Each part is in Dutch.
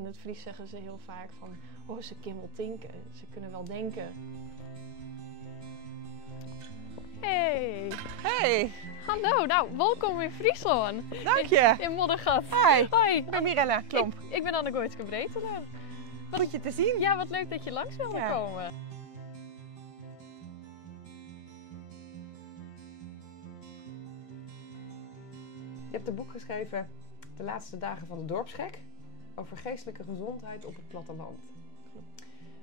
in het Fries zeggen ze heel vaak van, oh, ze kunnen wel tinken, ze kunnen wel denken. Hey! Hey, Hallo, nou, welkom in Friesland. dank je. In Moddergat. Hi, Hoi. ik ben Mirella Klomp. Ik ben Anne Gooitske Breetelen. Goed je te zien. Ja, wat leuk dat je langs wilde Ja. komen. Je hebt een boek geschreven, De laatste dagen van de dorpsgek, over geestelijke gezondheid op het platteland.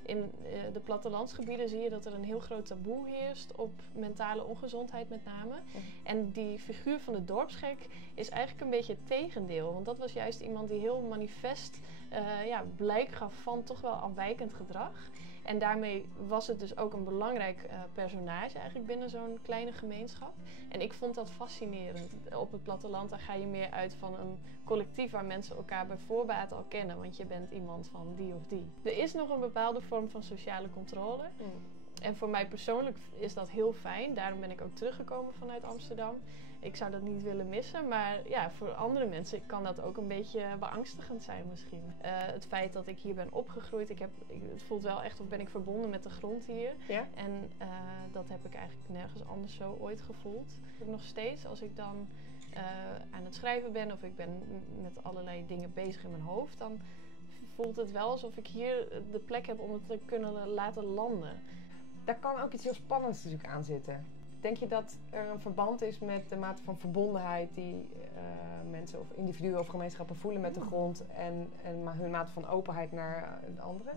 In de plattelandsgebieden zie je dat er een heel groot taboe heerst op mentale ongezondheid met name. En die figuur van de dorpsgek is eigenlijk een beetje het tegendeel. Want dat was juist iemand die heel manifest blijk gaf van toch wel afwijkend gedrag. En daarmee was het dus ook een belangrijk personage eigenlijk binnen zo'n kleine gemeenschap. En ik vond dat fascinerend. Op het platteland daar ga je meer uit van een collectief waar mensen elkaar bij voorbaat al kennen. Want je bent iemand van die of die. Er is nog een bepaalde vorm van sociale controle. En voor mij persoonlijk is dat heel fijn. Daarom ben ik ook teruggekomen vanuit Amsterdam. Ik zou dat niet willen missen. Maar ja, voor andere mensen kan dat ook een beetje beangstigend zijn misschien. Het feit dat ik hier ben opgegroeid. Het voelt wel echt of ben ik verbonden met de grond hier. Ja? En dat heb ik eigenlijk nergens anders zo ooit gevoeld. Nog steeds als ik dan aan het schrijven ben of ik ben met allerlei dingen bezig in mijn hoofd. Dan voelt het wel alsof ik hier de plek heb om het te kunnen laten landen. Daar kan ook iets heel spannends natuurlijk aan zitten. Denk je dat er een verband is met de mate van verbondenheid die mensen of individuen of gemeenschappen voelen met de grond en hun mate van openheid naar de anderen?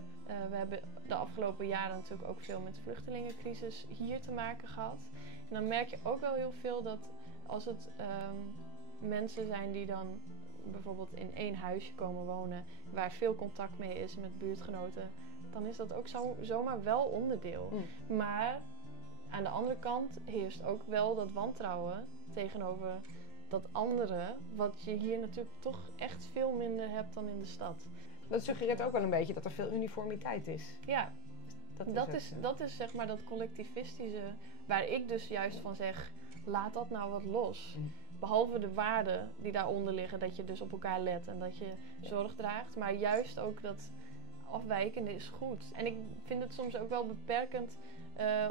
We hebben de afgelopen jaren natuurlijk ook veel met de vluchtelingencrisis hier te maken gehad. En dan merk je ook wel heel veel dat als het mensen zijn die dan bijvoorbeeld in één huisje komen wonen waar veel contact mee is met buurtgenoten, dan is dat ook zomaar wel onderdeel. Maar aan de andere kant heerst ook wel dat wantrouwen tegenover dat andere, wat je hier natuurlijk toch echt veel minder hebt dan in de stad. Dat suggereert ook wel een beetje dat er veel uniformiteit is. Ja, dat is zeg maar dat collectivistische, waar ik dus juist van zeg, laat dat nou wat los. Behalve de waarden die daaronder liggen, dat je dus op elkaar let en dat je zorg draagt. Maar juist ook dat afwijkende is goed. En ik vind het soms ook wel beperkend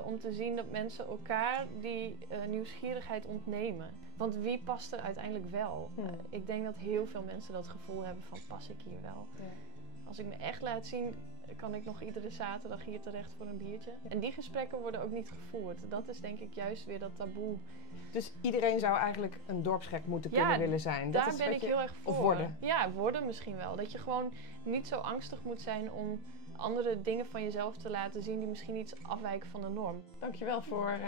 om te zien dat mensen elkaar die nieuwsgierigheid ontnemen. Want wie past er uiteindelijk wel? Ik denk dat heel veel mensen dat gevoel hebben van, pas ik hier wel? Ja. Als ik me echt laat zien, kan ik nog iedere zaterdag hier terecht voor een biertje. En die gesprekken worden ook niet gevoerd. Dat is denk ik juist weer dat taboe. Dus iedereen zou eigenlijk een dorpsgek moeten kunnen willen zijn. Daar ben ik heel erg voor. Of worden. Ja, worden misschien wel. Dat je gewoon niet zo angstig moet zijn om andere dingen van jezelf te laten zien die misschien iets afwijken van de norm. Dankjewel voor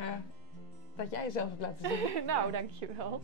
dat jij jezelf hebt laten zien. Nou, dankjewel.